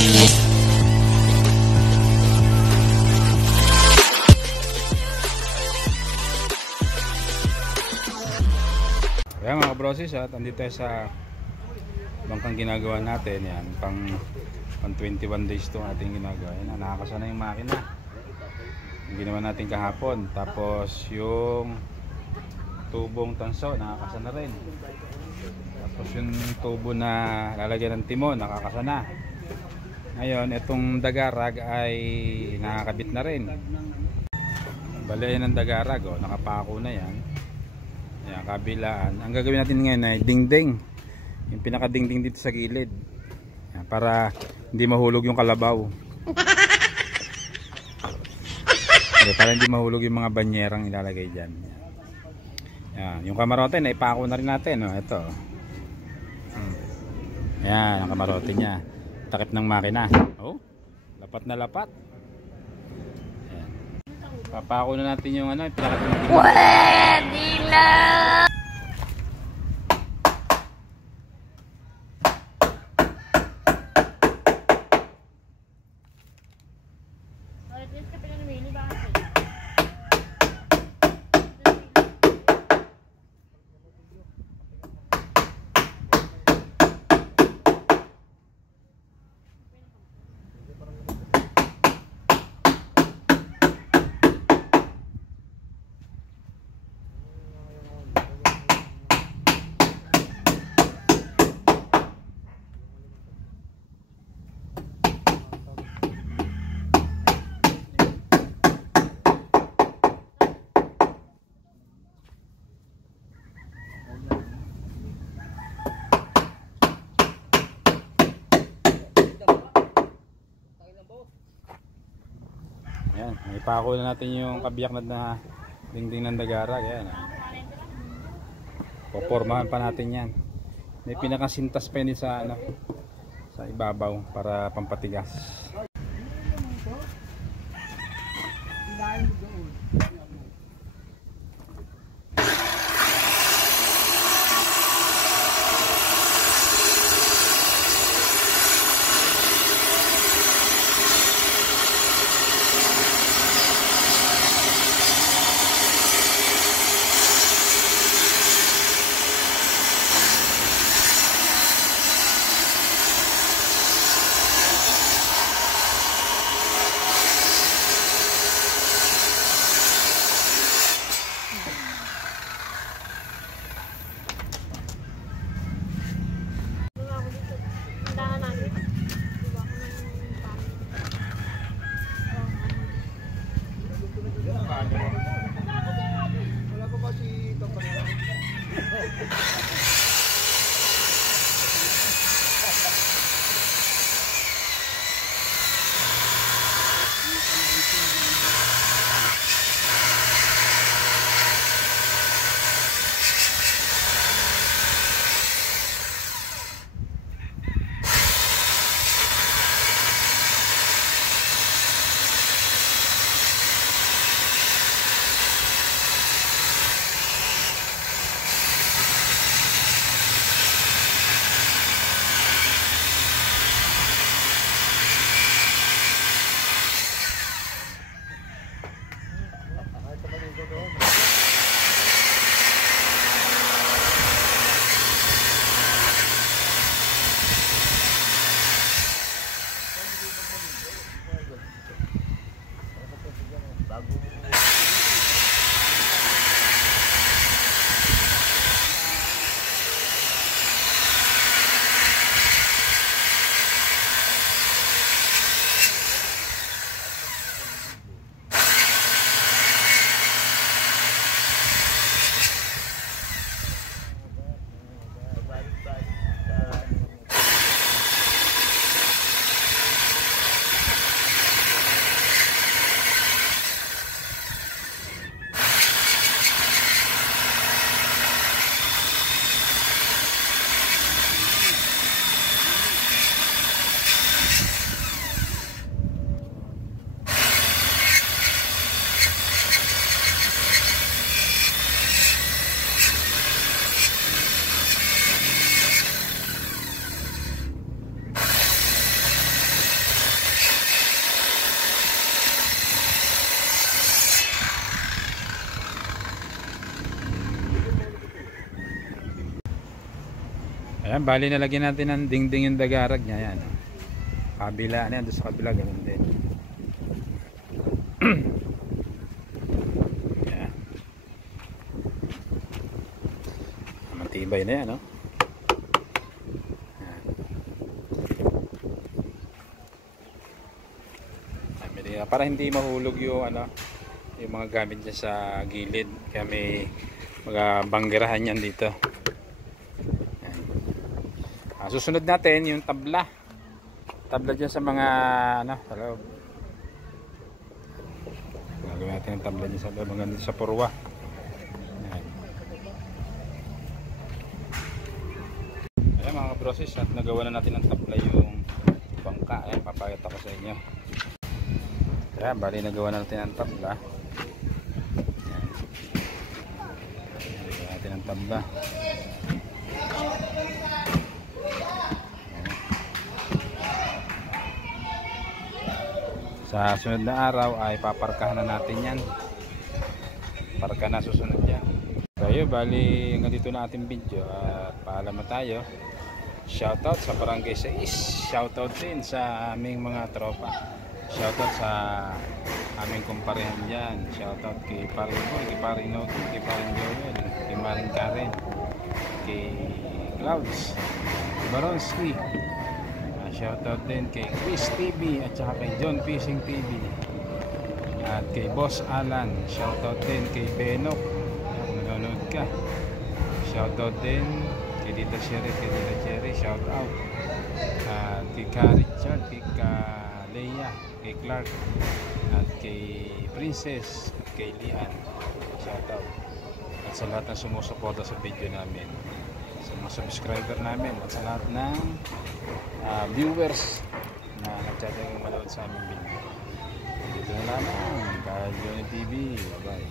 Kaya mga kabrosis, andito tayo sa bangkang ginagawa natin. Yan, pang 21 days itong ating ginagawa. Yan, nakakasana yung makina. Yung ginawa natin kahapon. Tapos yung tubong tanso, nakakasana rin. Tapos yung tubo na lalagyan ng timon, nakakasana. Ngayon, itong dagarag ay nakakabit na rin. Bali yan ng dagarag, nakapako na yan. Yan, kabilaan. Ang gagawin natin ngayon ay dingding. Yung pinaka-dingding dito sa gilid. Yan, para hindi mahulog yung kalabaw. Para hindi mahulog yung mga banyerang ilalagay dyan. Yan, yung kamarote na ipako na rin natin. Ito. Yan, ang kamarote niya. Takip ng makina. Lapat na lapat. Yan. Papako na natin yung pinaka-dingding. Pwede na! Ayan, ipako na natin yung kabiyak na dingding ng dagarag. Ayan. Popormahan pa natin yan. May pinakasintas pa yun sa, sa ibabaw para pampatigas. Ayan, bali nalagyan natin ng dingding yung dagarag niya. Ayan. Kabila na yan, doon sa kabila ganun din. Ayan. Matibay na yan, no? Ayan. Para hindi mahulog yung yung mga gamit niya sa gilid, kaya may mga banggerahan yan dito. Susunod natin yung tabla dyan sa mga sa loob. Gagawin natin yung tabla dyan sa loob hanggang dito sa purwa. Ayan mga broses, at nagawa na natin ng tabla yung bangka. Ayan, papakita ko sa inyo. Ayan, bali nagawa na natin ang tabla. Ayan. Nagawa natin ang tabla. Sa sunod na araw ay paparkahan na natin yan. Parka na susunod yan. So yun, bali hanggang dito na ating video at paalam na tayo. Shoutout sa Barangay 6. Shoutout din sa aming mga tropa. Shoutout sa aming kumparehan dyan. Shoutout kay Paring Boy, kay Paring Noto, kay Paring Joel, kay Maring Karen, kay Clouds, Baronski. Shoutout din kay Chris TV at saka kay John Fishing TV at kay Boss Alan. Shoutout din kay Benok kung nanonood ka. Shoutout din kay Dita Sherry, kay Dita Cherry. Shoutout at kay Ka Richard, kay Ka Leia, kay Clark at kay Princess at kay Lian. Shoutout at sa lahat ng sumusuporta sa video namin, sa mga subscriber namin at sa lahat ng viewers na nagchatting manood sa aming video. Dito na lamang, Johnny TV. Bye bye.